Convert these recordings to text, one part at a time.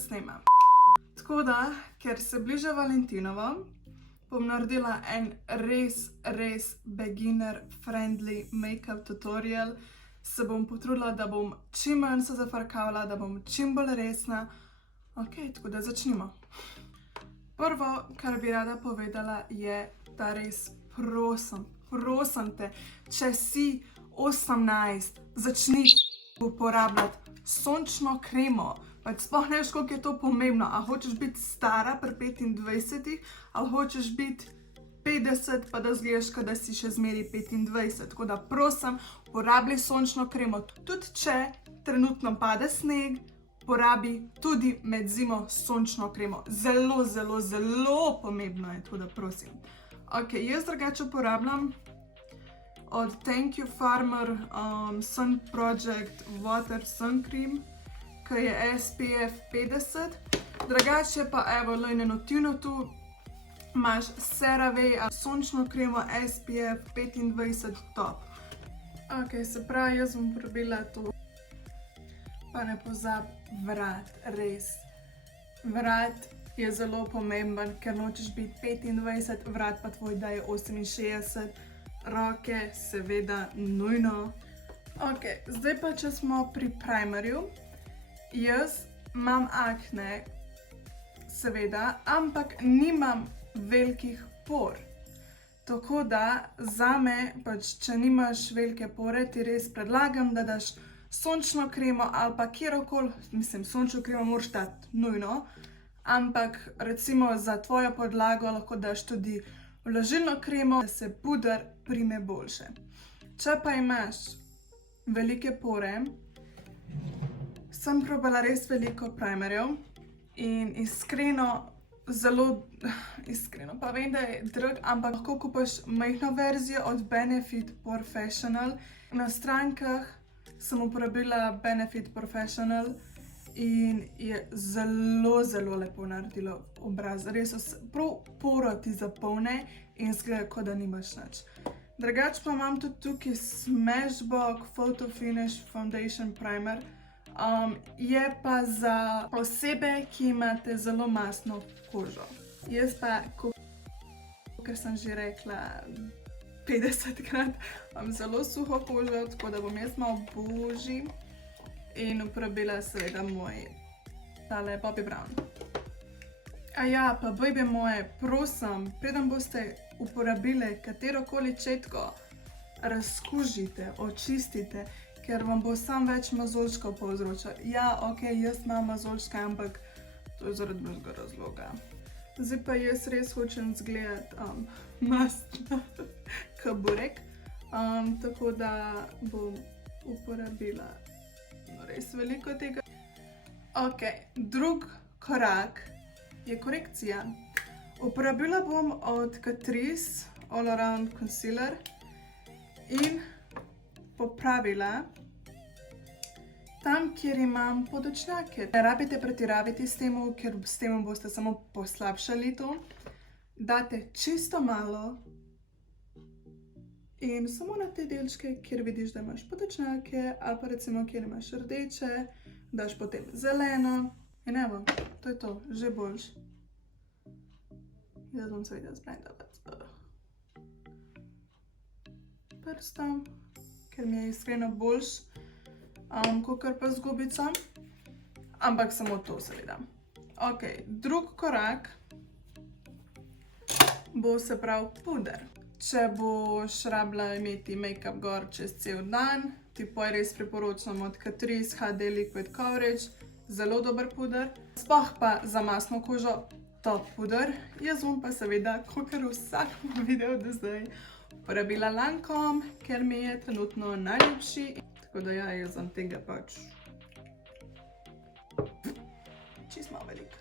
snemam. Tako da, ker se bliža Valentinovo, bom naredila en res beginner friendly make-up tutorial. Se bom potrudila, da bom čim manj se zafrkavila, da bom čim bolj resna. Ok, tako da začnimo. Prvo, kar bi rada povedala, je, da res prosim te, če si 18, začni uporabljati sončno kremo. Pač sploh ne veš, koliko je to pomembno. A hočeš biti stara pri 25, ali hočeš biti 50, pa da zgledaš, da si še zmeri 25. Tako da prosim, uporabi sončno kremo. Tudi če trenutno pade sneg, uporabi tudi med zimo sončno kremo. Zelo pomembno je, tako da prosim. Ok, jaz drugače uporabljam od Thank You Farmer Sun Project Water Sun Cream, ki je SPF 50. Drugače pa evo, enotivno tu imaš CeraVe sončno kremo SPF 25 top. Ok, se pravi, jaz bom uporabila to. Pa ne pozab vrat, res. Vrat je zelo pomemben, ker nočeš biti 25, vrat pa tvoj, da je 68. Roke, seveda, nujno. Ok, zdaj pa, če smo pri primerju. Jaz imam akne, seveda, ampak nimam velikih por. Tako da, zame, pač, če nimaš velike pore, ti res predlagam, da daš sončno kremo ali pa kjerokoli, mislim, sončno kremo moraš dati nujno, ampak recimo za tvojo podlago lahko daš tudi vlažilno kremo, da se puder prime boljše. Če pa imaš velike pore, sem probala res veliko primerjev in iskreno pa vem, da je drag, ampak lahko kupaš majhno verzijo od Benefit Professional. Na strankah sem uporabila Benefit Professional in je zelo lepo naredilo obraz. Res prav poro ti zapolne in zgleda, kot da nimaš nič. Drugače pa imam tudi tukaj Smashbox Photo Finish Foundation Primer. Je pa za osebe, ki imate zelo mastno kožo. Jaz pa, kot sem že rekla 50krat, imam zelo suho kožo, tako da bom jaz malo božji in uporabila seveda moj tale Bobbi Brown. Aja, pa bejbe moje, prosim, preden boste uporabili katerokoli četko, razkužite, očistite, ker vam bo sam več mazolčkov povzročal. Ja, ok, jaz imam mazolčke, ampak to je zaradi drugega razloga. Zdaj pa jaz res hočem zgledati mastno kaburek, tako da bom uporabila res veliko tega. Ok, drug korak je korekcija. Uporabila bom od Catrice All Around Concealer in popravila tam, kjer imam podočnjake. Ne rabite pretiravati s tem, ker s tem boste samo poslabšali to. Date čisto malo in samo na te delčke, kjer vidiš, da imaš podočnjake, ali pa recimo, kjer imaš rdeče, daš potem zeleno in evo, to je to, že boljš. Jaz bom seveda zblendala s prstom, ker mi je iskreno boljš, kakor pa z gubico, ampak samo to seveda. Ok, drug korak bo se pravi puder. Če boš rabila imeti make-up gor čez cel dan, ti pa res priporočam od Catrice HD Liquid Coverage, zelo dober puder. Sploh pa za mastno kožo top puder. Jaz bom pa seveda, kakor v vsakem videu do zdaj, uporabila Lancome, ker mi je trenutno najljubši. Tako da ja, jaz sem tega pač čisto malo veliko.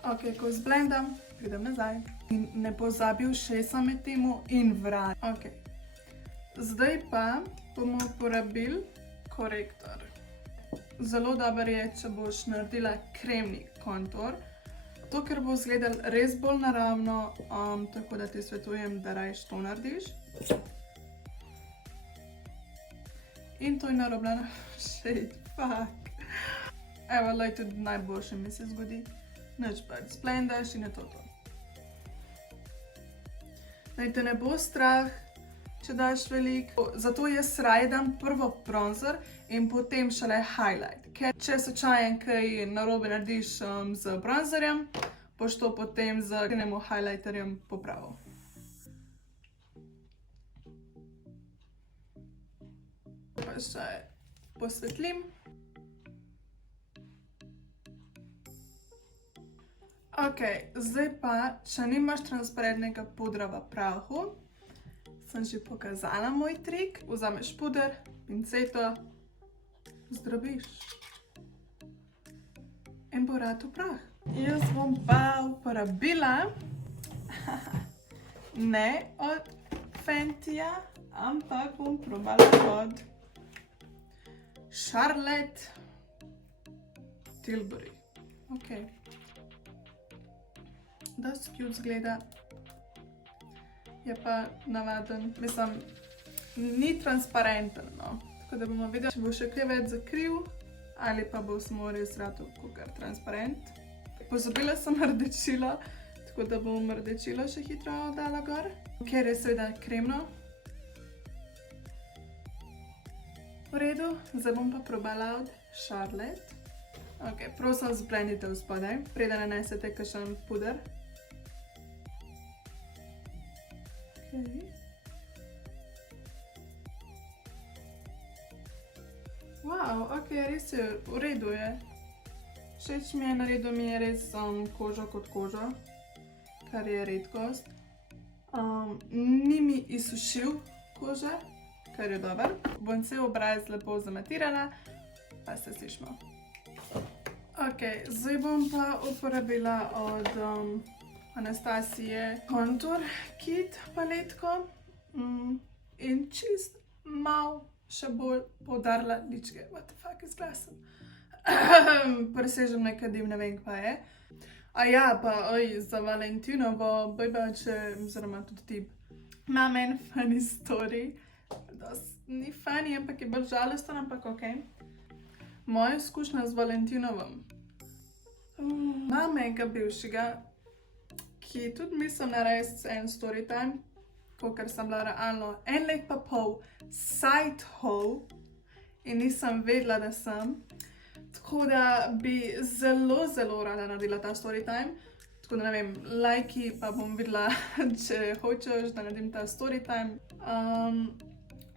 Ok, ko zblendam, pridem nazaj. In ne pozabi ušesa med temu in vrat. Ok, zdaj pa bomo uporabili korektor. Zelo dober je, če boš naredila kremni kontur. To, ker bo izgledal res bolj naravno, tako da ti svetujem, da rajš to narediš. In to je narobljena shade, fuck. Evo, lej, tudi najboljše mi se zgodi. Nič pač, splendaš in je to. Naj te ne bo strah, če daš veliko. Zato jaz raje dam prvo bronzer in potem šele highlight. Ker če slučajen kaj narobe narediš z bronzerjem, boš to potem z highlighterjem popravil. Pa še posvetlim. Ok, zdaj pa, če nimaš transparentnega pudra v prahu, sem že pokazala moj trik. Vzameš puder, pinceto, zdrobiš in bo ratal prah. Jaz bom pa uporabila ne od Fentyja, ampak bom probala od Charlotte Tilbury. Ok. Dost cute zgleda. Je pa navaden, mislim, ni transparenten, no. Tako da bomo videli, če bo še kaj več zakril, ali pa bo samo res ratal kakor transparent. Pozabila sem rdečilo, tako da bom rdečilo še hitro dala gor, ker je seveda kremno. V redu, zdaj bom pa probala od Charlotte. Ok, prosim zblendite v spodaj, preden nanesete kakšen puder. Okay. Wow, ok, res je, v redu je. Všeč mi je, naredil mi je res kožo kot kožo, kar je redkost. Ni mi izsušil kože, kar je dober. Bom cel obraz lepo zamatirala, pa se slišimo. Ok, zdaj bom pa uporabila od Anastasie Contour Kit paletko in čist malo še bolj poudarila ličke. What the fuck is glasen? Presežem nekaj dim, ne vem, kva je. A ja, pa za Valentinovo, bojbače, oziroma tudi ti, imam en funny story. Ni funny, ampak je bolj žalosten, ampak ok. Moja izkušnja z Valentinovom. Imam enega bivšega, ki tudi mislil narediti en storytime, kakor sem bila realno 1 let pa pol side hoe in nisem vedela, da sem. Tako da bi zelo, zelo rada naredila ta storytime. Tako da ne vem, lajki pa bom videla, če hočeš, da naredim ta storytime.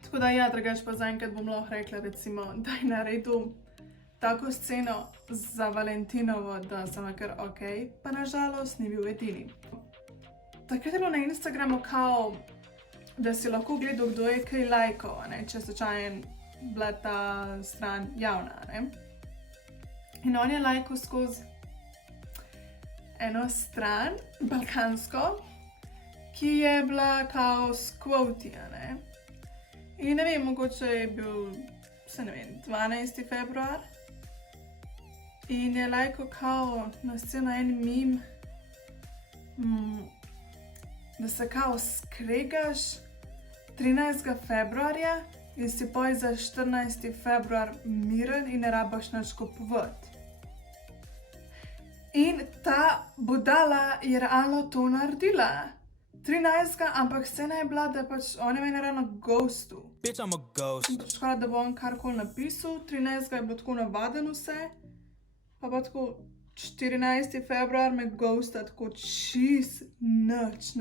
Tako da ja, drugače pa zaenkrat bom lahko rekla, recimo, da je naredil tako sceno za Valentinovo, da sem kar ok, pa nažalost ni bil edini. Takrat je bilo na Instagramu kao, da si lahko gledal, kdo je kaj lajkal, če slučajen bila ta stran javna. Ne? In on je lajkal skozi eno stran, balkansko, ki je bila kao s kvoti. In ne vem, mogoče je bil, se ne vem, 12. februar. In je lajko kao na sceno en meme, da se kao skregaš 13. februarja in si poj za 14. februar miren in ne rabaš nič kupovati. In ta budala je realno to naredila. 13. ampak scena je bila, da pač on je meni realno ghostil. Bitch, I'm a ghost. Škoda, da bo on karkoli napisal, 13. je bilo tako navaden vse. Pa tako 14. februar me ghosta tako čist nič.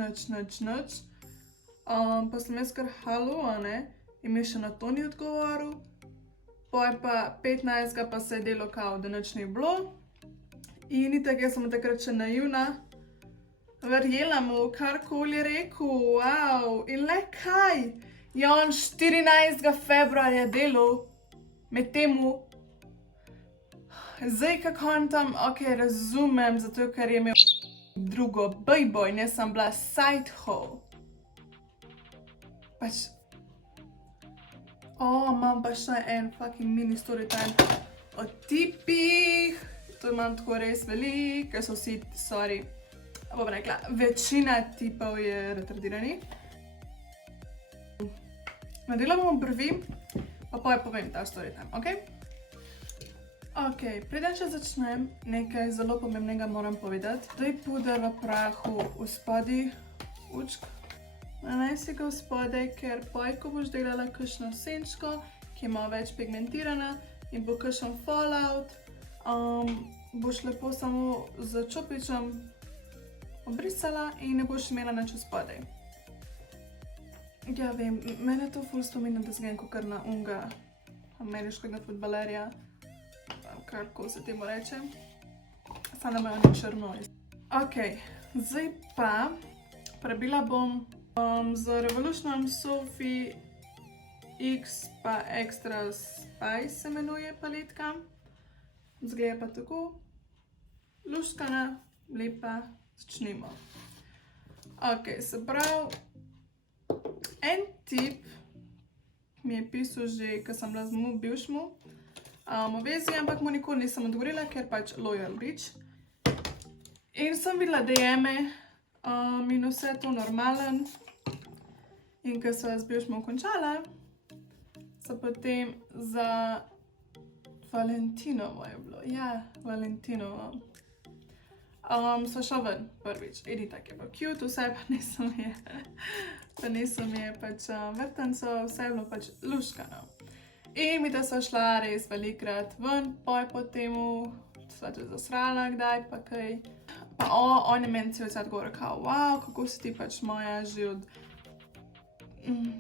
Pa sem jaz kar halo, in mi še na to ni odgovoril. Poj pa 15. pa se je delo kao, da nič ni bilo. In itak jaz sem takrat še naivna. Verjela mu, karkoli je rekel, wow. In le kaj? Je on 14. februarja delal med temu. Zdaj, kako on tam, ok, razumem, zato ker je imel drugo bejbo in jaz sem bila side hoe. Pač, imam pa še en fucking mini storytime o tipih. To imam tako res veliko, ker so vsi, sorry, bom rekla, večina tipov je retardiranih. Naredila bomo brvi, pa povem ta storytime, ok? Ok, preden še začnem, nekaj zelo pomembnega moram povedati. Daj puder v prahu v spodaj učk. Nanesi ga v spodaj, ker poj, ko boš delala kakšno senčko, ki ima več pigmentirana in bo kakšen fallout, boš lepo samo z čopičem obrisala in ne boš imela nič v spodaj. Ja, vem, mene to ful spominja, da zgledam kakor na unga ameriškega futbalerja, kako se temu reče. Samo da imajo oni črno. Ok, zdaj pa prebila bom z Revolutionom Sophie X pa Extra Spice se imenuje paletka. Zgleda pa tako. Luštkana, lepa, začnimo. Ok, se pravi, en tip mi je pisal že, ko sem bila z mu bivšmu v vezi, ampak mu nikoli nisem odgovorila, ker pač loyal bitch. In sem videla DM-e in vse to normalen. In ko sva z bivšmo končala, so potem za Valentinovo je bilo. Ja, Valentinovo. Sva šla ven prvič. Edita, ki je pa cute, vse pa nisem je pač vrtanco, vse je bilo pač luškano. In mi da sva šla res velikrat ven, poj po temu, sva tudi zasrala kdaj pa kaj. Pa on je meni cel cel govor, kao, wow, kako si ti pač moja že od,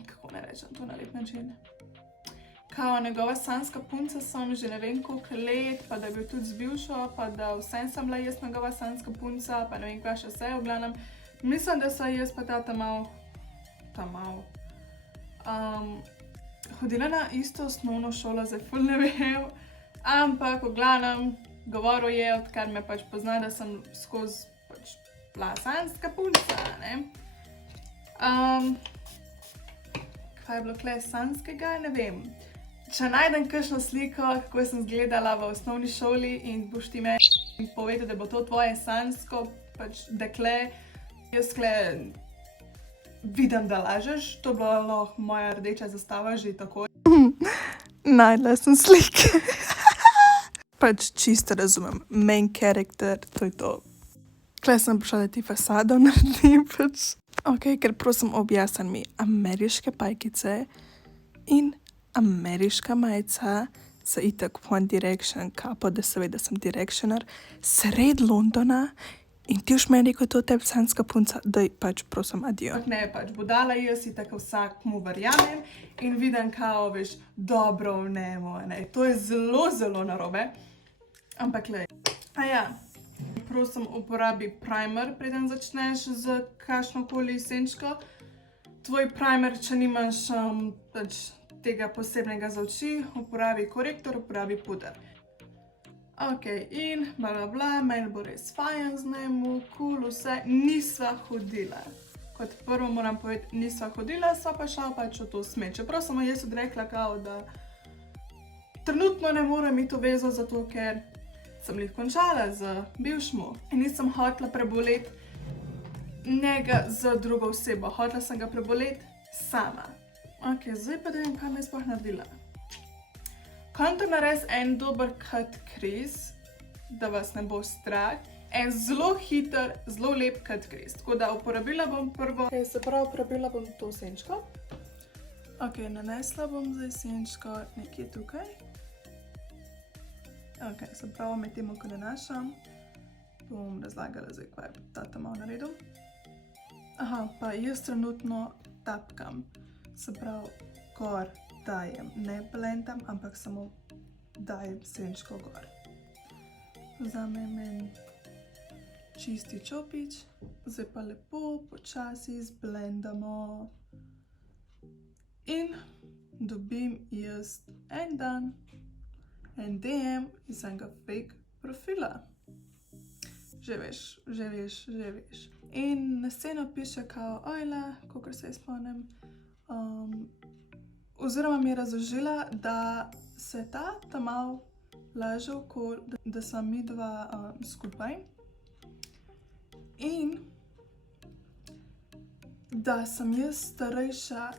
kako ne rečem to na lep način. Kao njegova sanska punca sem že ne vem koliko let, pa da je bil tudi z bivšo, pa da vsem sem bila jaz njegova sanska punca, pa ne vem kva še vse, v glavnem. Mislim, da sva jaz pa ta mal, hodila na isto osnovno šolo, zdaj ful ne vem, ampak v glavnem govoril je, odkar me pač pozna, da sem skozi pač bila sanska punca, ne. Kaj je bilo kle sanskega, ne vem. Če najdem kakšno sliko, kako sem izgledala v osnovni šoli in boš ti meni povedal, da bo to tvoje sansko pač dekle, jaz kle vidim, da lažeš, to bila moja rdeča zastava že takoj. Najdla sem slike. Pač čisto razumem, main character, to je to. Kle sem prišla, da ti fasado naredim, pač. Ok, ker prosim objasni mi ameriške pajkice in ameriška majica za itak One Direction kapo, da se ve, da sem Directioner, sred Londona in ti už meni rekel, to tebi sanska punca, daj pač prosim adijo. Ne, pač budala jaz itak vsak mu verjamem in vidim kao, veš, dobro v njemu, ne, to je zelo, zelo narobe. Ampak lej, ja, prosim uporabi primer, preden začneš z kakšnokoli senčko. Tvoj primer, če nimaš pač tega posebnega za oči, uporabi korektor, uporabi puder. Ok, in bla, meni bo res fajn z njemu, cool, vse, nisva hodila. Kot prvo moram povedati, nisva hodila, sva pa šla pač v to smer. Čeprav sem jaz odrekla kao, da trenutno ne morem iti v vezo, zato ker sem jih končala z bivšmu in nisem hotela preboleti njega z drugo osebo, hotela sem ga preboleti sama. Ok, zdaj pa da vem, kaj me je sploh naredila. Kontur naredi en dober cut crease, da vas ne bo strah. En zelo hiter, zelo lep cut crease. Tako da uporabila bom prvo. Ok, se pravi, uporabila bom to senčko. Ok, nanesla bom zdaj senčko nekje tukaj. Ok, se pravi, med temu, ko nanašam, bom razlagala zdaj, kaj je tata malo naredil. Aha, pa jaz trenutno tapkam. Se pravi, gor dajem, ne blendam, ampak samo dajem senčko gor. Vzamem en čisti čopič, zdaj pa lepo počasi zblendamo. In dobim jaz en dan, en DM iz enega fake profila. Že veš. In na sceno piše kao Ojla, kakor se spomnim. Oziroma mi je razložila, da se ta mal laže okoli, da sva mi dva skupaj. In da sem jaz starejša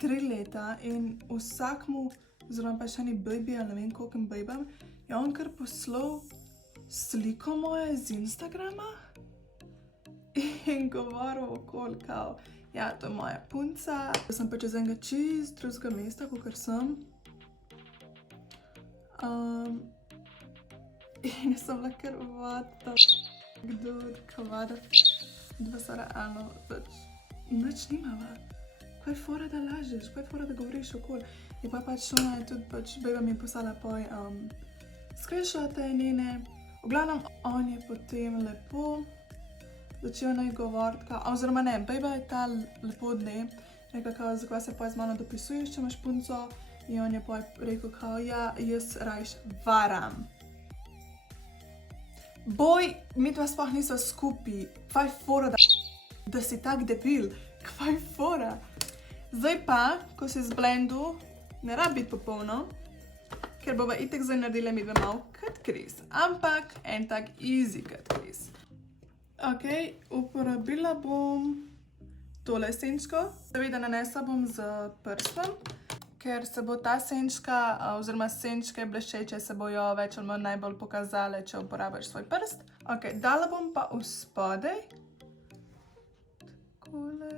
3 leta in vsakmu oziroma pa še ni baby, ali ne vem koliko babam, je on kar poslal sliko moje z Instagrama in govoril okoli kao, ja, to je moja punca. Sem pač iz enega čist drugega mesta, kakor sem. In sem bila kar, what the dude, kavada. Dva se realno, pač, nič nimava. Kaj je fora, da lažeš, kaj je fora, da govoriš okoli. In pa pač ona je tudi, pač, beba mi je poslala poj screenshote njene. V glavnem, on je potem lepo začel naj govoriti, oziroma ne, beba je ta lepo dne, rekel kao, zakaj se poj z mano dopisuješ, če imaš punco, in on je poj rekel kao, ja, jaz rajš varam. Boj, mi dva sploh nisva skupaj, kvaj fora, da si tak debil, kvaj fora. Zdaj pa, ko si zblendu, ne rabi biti popolno, ker bova itek zdaj naredila mi dva malo cut crease, ampak en tak easy cut crease. Ok, uporabila bom tole senčko, seveda nanesla bom z prstom, ker se bo ta senčka, oziroma senčke bleščeče se bojo več ali manj najbolj pokazale, če uporabiš svoj prst. Ok, dala bom pa v spodaj. Takole.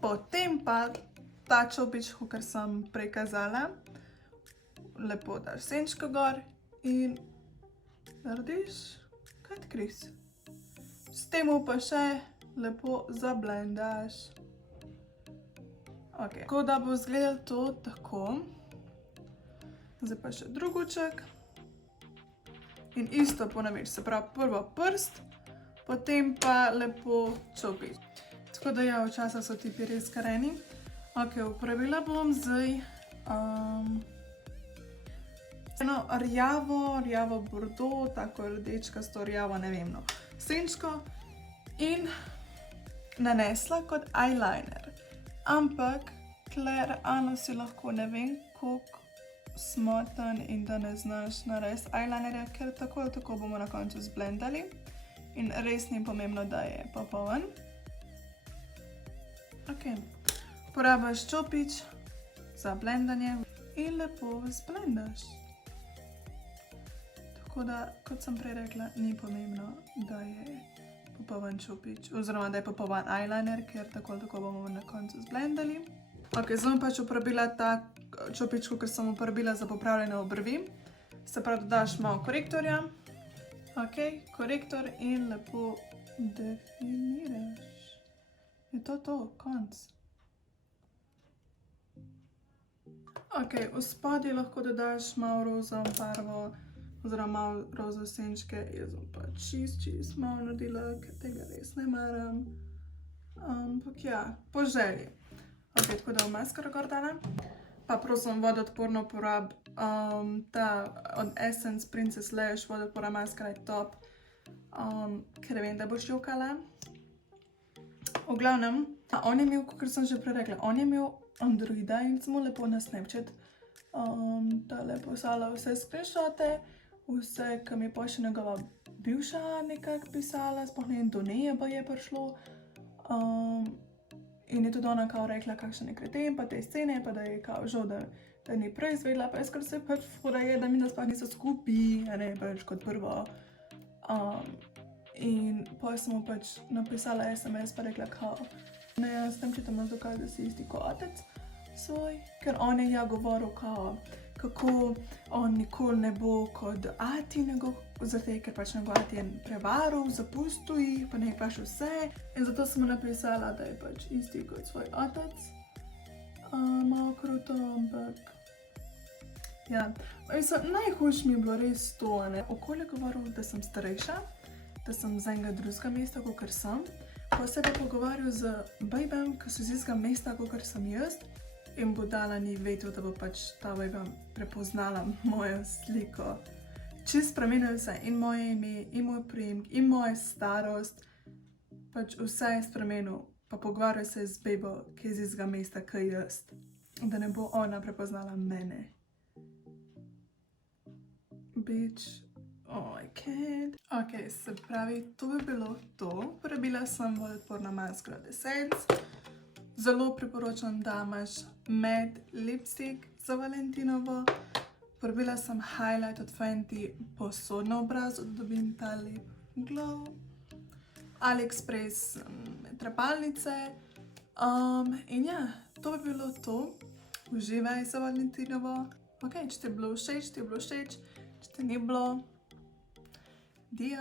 Potem pa ta čopič, kakor sem prekazala, lepo daš senčko gor in narediš cut crease. S temu pa še lepo zablendaš. Ok, tako da bo izgledalo to tako. Zdaj pa še druguček. In isto ponoviš, se pravi prvo prst, potem pa lepo čopič. Tako da ja, včasih so tipi res kareni. Ok, uporabila bom zdaj eno rjavo bordo, tako rdečkasto rjavo, ne vem no, senčko in nanesla kot eyeliner. Ampak, kler Ana si lahko ne vem koliko smotan in da ne znaš narediti eyelinerja, ker tako ali tako bomo na koncu zblendali in res ni pomembno, da je popoln. Ok, porabiš čopič za blendanje in lepo zblendaš. Tako da, kot sem prej rekla, ni pomembno, da je popoln čopič, oziroma da je popoln eyeliner, ker tako ali tako bomo na koncu zblendali. Ok, zdaj bom pač uporabila ta čopič, ker sem uporabila za popravljanje obrvi. Se pravi, dodaš malo korektorja. Ok, korektor in lepo definiraš. Je to, konc. Ok, v spodje lahko dodaš malo roza barvo, oziroma malo roza senčke. Jaz bom pa čist malo naredila, ker tega res ne maram. Ampak ja, po želji. Ok, tako da bom maskaro gor dala. Pa prosim, vodoodporno uporab ta od Essence Princess Lash vodoodporna maskara je top, ker vem, da boš jokala. V glavnem, on je imel, kakor sem že prej rekla, on je imel Androida in sem mu lepo na Snapchat tale poslala vse screenshote, vse, ki mi je pa še njegova bivša nekako pisala, sploh ne vem, do nje pa je prišlo. In je tudi ona kao rekla, kakšen je kreten, pa te scene, pa da je kao žal, da ni prej izvedela, pa jaz kar se pač fora je, da mi nas sploh niso skupaj, a ne, pač kot prvo. In potem sem mu pač napisala SMS pa rekla kao, ne, s tem čitam imaš dokaz, da si isti kot otec svoj, ker on je ja govoril kao, kako on nikoli ne bo kot ati njegov, zato ker pač njegov ati je prevaril, zapustil jih, pa ne pač vse. In zato sem mu napisala, da je pač isti kot svoj otec. Malo kruto, ampak ja, mislim, najhujš mi je bilo res to, ne. Okolje govoril, da sem starejša, da sem z enega drugega mesta, kakor sem. Pa se pa pogovarjal z bejbem, ki so z istega mesta, kakor sem jaz. In budala ni vedel, da bo pač ta bejba prepoznala mojo sliko. Čist spremenil se in moje ime, in moj priimek, in moja starost. Pač vse je spremenil. Pa pogovarjal se z bejbo, ki je z istega mesta, kot jaz. Da ne bo ona prepoznala mene. Bitch. Oh, I can't. Ok, se pravi, to bi bilo to. Uporabila sem vodoodporno maskaro od Essence. Zelo priporočam, da imaš matte lipstick za Valentinovo. Porabila sem highlight od Fenty posod na obrazu, da dobim ta lep glow. AliExpress trepalnice. In ja, to bi bilo to. Uživaj za Valentinovo. Ok, če ti je bilo všeč, če ti ni bilo. Dio.